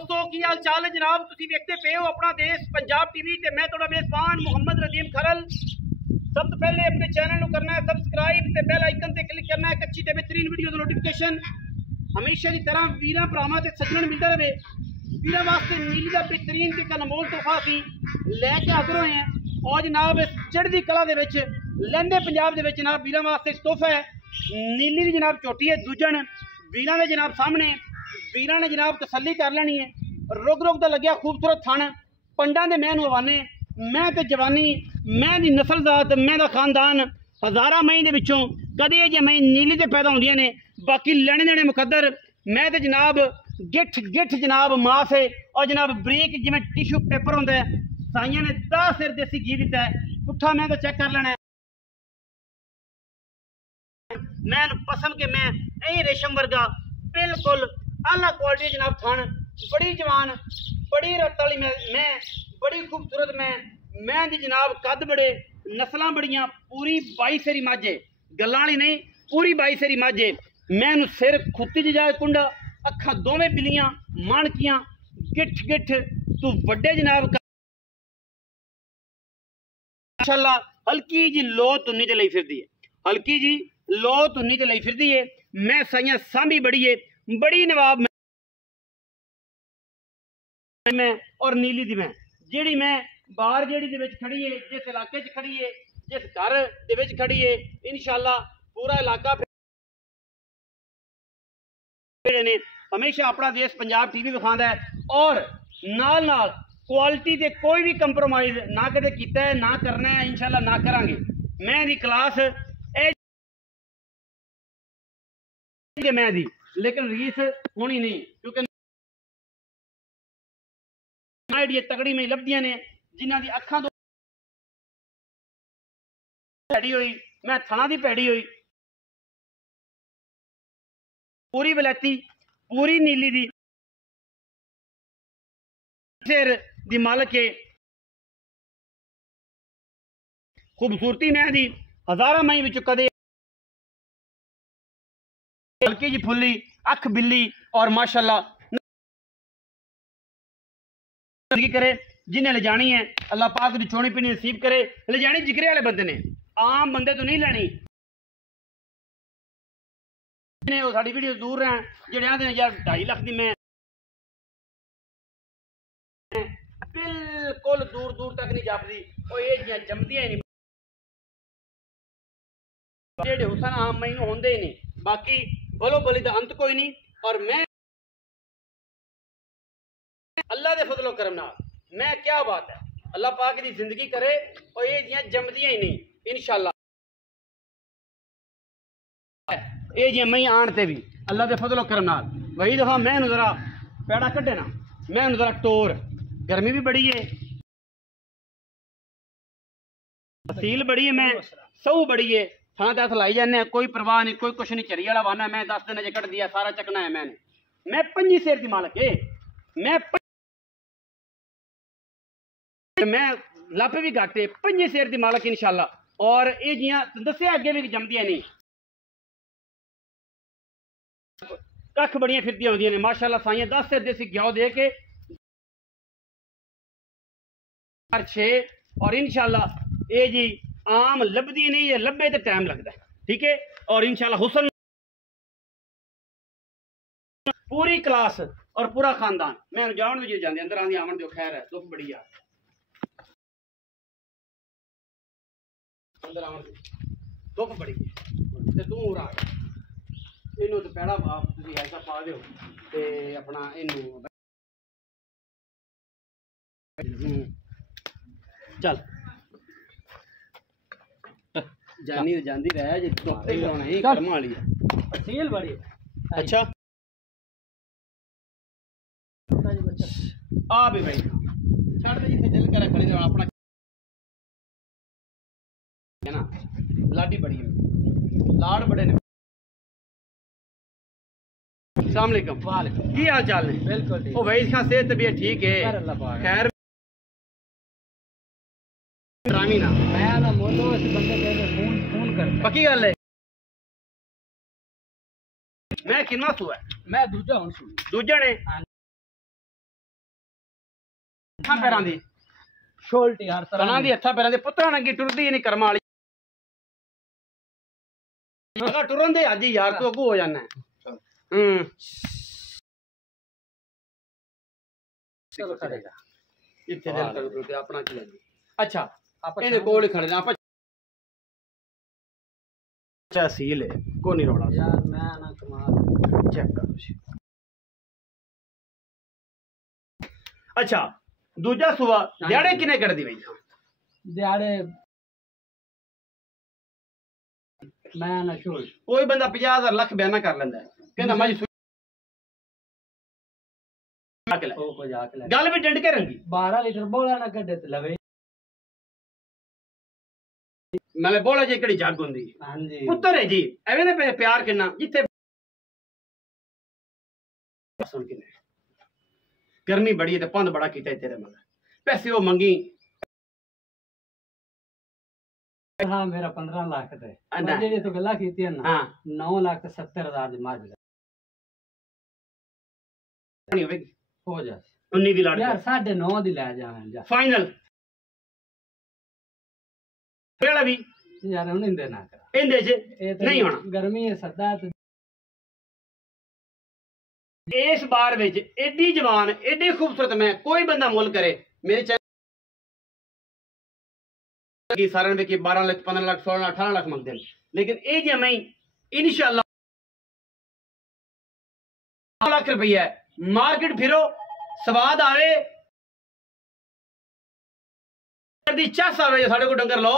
दोस्तों की हाल चाल है जनाब। तुसी देखते पे हो अपना देश पंजाब टीवी ते मैं थोड़ा मेजबान मोहम्मद रदीम खरल। सब तो पहले अपने चैनल को करना है सबसक्राइब ते बेल आइकन ते क्लिक करना है एक अच्छी ते बेहतरीन वीडियो दी नोटिफिकेशन हमेशा की तरह वीरां भरावां ते सज्जणन मिलदा रहे। वीरां वास्ते नीली दा बेहतरीन ते अनमोल तोहफा सी लैके हाजिर होए हैं और जनाब इस चढ़दी कला दे विच लैंदे पंजाब दे विच जनाब वीरां वास्ते एक तोहफा है। नीली दी जनाब चोटी है दूजन वीरां दे जनाब सामने वीरां ने जनाब तसल्ली कर लेनी है। रुक रुक दा लग्या खूबसूरत थन पंडा दे मैं हवाने मैं ते जवानी मैं दी नस्ल जात मैं दा खानदान हज़ारा मई दे विचों कदे जे मई नीली ते पैदा होंदियां ने बाकी लैने देने मुकद्दर मैं ते जनाब गिठ गिठ जनाब मास है और जनाब ब्रेक जिवें टिशू पेपर होंदा है साइयां ने 10 सिर देसी घी दिता है पुट्ठा मैं तो चेक कर लेना है। मैं पसंद के मैं यही रेशम वर्गा बिल्कुल आला क्वालिटी जनाब थान बड़ी जवान बड़ी रत वाली मैं बड़ी खूबसूरत मैं दी जनाब कद बड़े नस्लां बड़ियां पूरी 22 सेरी माझे गल्लां वाली नहीं पूरी 22 सेरी माझे मैं सिर खुत्ती च जाए कुंडा अखा दोवें बिलियां मानकियां गिठ गिठ तू वड्डे जनाब माशाअल्लाह हल्की जी लो तुन्नी ते लई फिरदी है हल्की जी लो तुन्नी ते लई फिरदी है। मैं साइयां सांभी बड़ी है बड़ी नवाब मैं और नीली दी मैं जेड़ी मैं बाहर जेड़ी दे विच खड़ी है जिस इलाके च खड़ी है जिस घर दे विच खड़ी है इंशाअल्लाह पूरा इलाका ने हमेशा अपना देश पंजाब टीवी दिखांदा है और नाल नाल क्वालिटी ते कोई भी कंप्रोमाइज ना कदे कीता है ना करना है इंशाअल्लाह ना करांगे। मैं दी क्लास मैं दी लेकिन रीस होनी नहीं क्योंकि तगड़ी में लभदियां ने जिन्हां दी अखां तो भैड़ी हुई मैं थना दी भैड़ी हुई पूरी वलैती पूरी नीली दी सिर दी मालक है खूबसूरती मैं दी हज़ारा मई विच कदे हल्की जी फुल्ली अख बिल्ली और माशाअल्लाह करे जिन्हें ले जानी है अल्लाह पाक दी चोनी पीनी नसीब करे ले जानी जिगरे वाले बंदे ने आम बंदे तो नहीं लेनी वो साड़ी वीडियो दूर रहन जेड़े आंदे यार 2.5 लाख दी मैं बिल्कुल दूर दूर तक नहीं जापदी और ये जियां जमदियां ही नहीं जेड़े हुसन आम मई नूं होंदे ही नहीं बाकी बोलो बोली तो अंत कोई नहीं। और मैं अल्लाह दे फजलो करम नाल मैं क्या बात है अल्लाह पाक दी जिंदगी करे और ये जियां जमदियां ही नहीं इंशाअल्लाह ये जियां मई आन ते भी अल्लाह दे फजलो करम नाल वही दफा मैं जरा पैड़ा कड्डे ना मैं जरा टोर गर्मी भी बड़ी है तसील बड़ी है मैं सऊ बड़ी है थां ते हथ लाई जाने कोई परवाह नहीं कोई कुछ नहीं चरी वाला वाना मैं 10 दिन कट दिया सारा चकना है मैंने मैं 5 शेर की मालक है मैं लप भी घाटे 5 शेर की मालक इंशाअल्लाह और ये जियां दस्या अगे भी जमदियां नहीं कख बड़ियां फिरदियां होंदियां ने माशाअल्लाह साइयां 10 शेर देसी घ्याओ दे के 6 और इंशाअल्लाह ये जी आम लभदी नहीं है लभे तो टाइम लगता है ठीक है। और इंशाल्लाह हुसन पूरी क्लास और पूरा खानदान मैं जान भी जाते अंदर आंदी आवन दो खैर है दुख बड़ी आ अंदर आवन दुख बड़ी ते तू उरा इनू तो पैड़ा बाप तुसी ऐसा पा दियो ते अपना इनू चल जानी तो जांदी रह जे तोते लाना ही कर्म वाली है सील बड़ी अच्छा आ भी भाई छड़ दे जिथे दिल करे खड़ी अपना है ना लाडी बड़ी है लाड़ बड़े ने। अस्सलाम वालेकुम वालेकुम की हाल चाल है बिल्कुल ठीक ओ भाई इसका सेहत तबीयत ठीक है खैर रामी ना मैं ना मोलो इस बंदे के फोन कर पक्की गल है मैं किन्ना सू है मैं दूजा हूं दूजा ने हत्थां पैरां दी शोल्टी हर तरह दी हत्थां पैरां दे पुत्तरां नंगी टुरदी नहीं कर्म वाली अगर टुरन दे अज यार तू अगू हो जाना चलो खड़ेगा इत्थे दिल तक टुरदे अपना की लगी अच्छा इहदे कोल ही खड़े आप अच्छा सील है को नहीं रोला यार मैं ना कमाल चेक करो अच्छा दूजा सुबह दिहाड़े किने कर दी भाई दिहाड़े मैं ना शोल कोई बंदा 50,000 लाख बयाना कर लेंदा है कहंदा मैं गल भी डंड के रंगी 12 लीटर बोला ना कड्डे ते लवे नाले बोला जी कड़ी जग हुंदी हां जी पुत्तर है जी एवें ने प्यार किन्ना जिथे सुन किने गर्मी बड़ी है ते पंद बड़ा कीता तेरे मगर पैसे वो मंगी हाँ मेरा 15 लाख थे जेडी तो गल्ला कीती है ना 9,70,000 दी माज नहीं होगी हो जा 19 दी लाड़ यार 9.5 दी ले जावें जा फाइनल केड़ा भी यार उन्हें दे ना कर इंदे च नहीं होना गर्मी है सदा तो इस बार विच एडी जवान एडी खूबसूरत मैं कोई बंदा मुल करे मेरे की सारे में कि 12 लाख 15 लाख 16 लाख 18 लाख मंगते हैं लेकिन ये जे मैं इंशाल्लाह लाख रुपया मार्केट फिरो स्वाद आवे दी चस आवे साढ़े को डंगर लो